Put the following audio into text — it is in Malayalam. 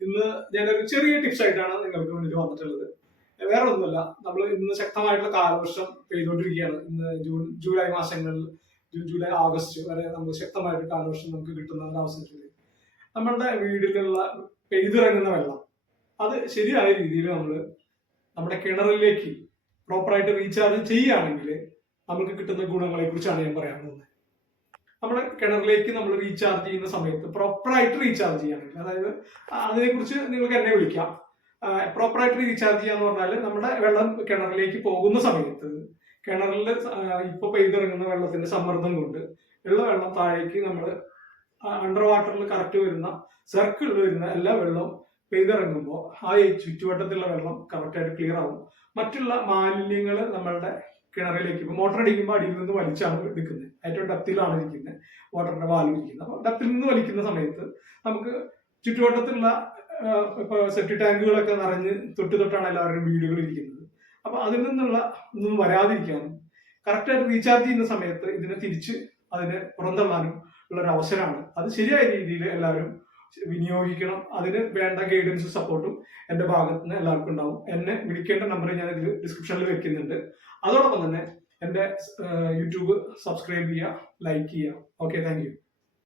ഇന്ന് ഞാനൊരു ചെറിയ ടിപ്സ് ആയിട്ടാണ് നിങ്ങൾക്ക് മുന്നിൽ വന്നിട്ടുള്ളത്. വേറെ ഒന്നുമല്ല നമ്മൾ ഇന്ന് ശക്തമായിട്ടുള്ള കാലവർഷം പെയ്തുകൊണ്ടിരിക്കുകയാണ്. ഇന്ന് ജൂൺ ജൂലൈ മാസങ്ങളിൽ ജൂൺ ജൂലൈ ആഗസ്റ്റ് വരെ നമുക്ക് ശക്തമായിട്ട് കാലവർഷം നമുക്ക് കിട്ടുന്ന ഒരു അവസരത്തിൽ നമ്മളുടെ വീടിലുള്ള പെയ്തിറങ്ങുന്ന വെള്ളം അത് ശരിയായ രീതിയിൽ നമ്മൾ നമ്മുടെ കിണറിലേക്ക് പ്രോപ്പറായിട്ട് റീചാർജ് ചെയ്യുകയാണെങ്കിൽ നമുക്ക് കിട്ടുന്ന ഗുണങ്ങളെ കുറിച്ചാണ് ഞാൻ പറയാൻ പോകുന്നത്. നമ്മുടെ കിണറിലേക്ക് നമ്മൾ റീചാർജ് ചെയ്യുന്ന സമയത്ത് പ്രോപ്പറായിട്ട് റീചാർജ് ചെയ്യുകയാണെങ്കിൽ അതായത് അതിനെക്കുറിച്ച് നിങ്ങൾക്ക് എന്നെ വിളിക്കാം. പ്രോപ്പറായിട്ട് റീചാർജ് ചെയ്യാന്ന് പറഞ്ഞാൽ നമ്മുടെ വെള്ളം കിണറിലേക്ക് പോകുന്ന സമയത്ത് കിണറിൽ ഇപ്പൊ പെയ്തിറങ്ങുന്ന വെള്ളത്തിന്റെ സമ്മർദ്ദം കൊണ്ട് ഉള്ള വെള്ളം താഴേക്ക് നമ്മൾ അണ്ടർ വാട്ടറിൽ കറക്റ്റ് വരുന്ന സർക്കിളിൽ വരുന്ന എല്ലാ വെള്ളവും പെയ്തിറങ്ങുമ്പോൾ ആ ചുറ്റുവട്ടത്തിലുള്ള വെള്ളം കറക്റ്റായിട്ട് ക്ലിയർ ആവും. മറ്റുള്ള മാലിന്യങ്ങൾ നമ്മളുടെ കിണറിലേക്ക് ഇപ്പൊ മോട്ടർ അടിക്കുമ്പോൾ അടിയിൽ നിന്ന് വലിച്ചാണ് എടുക്കുന്നത്. ഏറ്റവും ഡെപ്തിലാണ് ഇരിക്കുന്നത്. മോട്ടറിന്റെ വാൽവ് ഇരിക്കുന്നത്. അപ്പോൾ ഡപ്തിൽ നിന്ന് വലിക്കുന്ന സമയത്ത് നമുക്ക് ചുറ്റുവട്ടത്തുള്ള ഇപ്പൊ സെപ്റ്റി ടാങ്കുകളൊക്കെ നിറഞ്ഞ് തൊട്ട് തൊട്ടാണ് എല്ലാവരുടെയും വീടുകൾ ഇരിക്കുന്നത്. അപ്പൊ അതിൽ നിന്നുള്ള ഒന്നും വരാതിരിക്കാനും കറക്റ്റായിട്ട് റീചാർജ് ചെയ്യുന്ന സമയത്ത് ഇതിനെ തിരിച്ച് അതിനെ പുറന്തള്ളാനും ഉള്ള ഒരു അവസരമാണ് അത് ശരിയായ രീതിയിൽ എല്ലാവരും വിനിയോഗിക്കണം. അതിന് വേണ്ട ഗൈഡൻസ് സപ്പോർട്ടും എന്റെ ഭാഗത്ത് നിന്ന് എല്ലാവർക്കും ഉണ്ടാവും. എന്നെ വിളിക്കേണ്ട നമ്പർ ഞാൻ ഇതിൽ ഡിസ്ക്രിപ്ഷനിൽ വെക്കുന്നുണ്ട്. അതോടൊപ്പം തന്നെ എന്റെ യൂട്യൂബ് സബ്സ്ക്രൈബ് ചെയ്യുക ലൈക്ക് ചെയ്യുക. Okay thank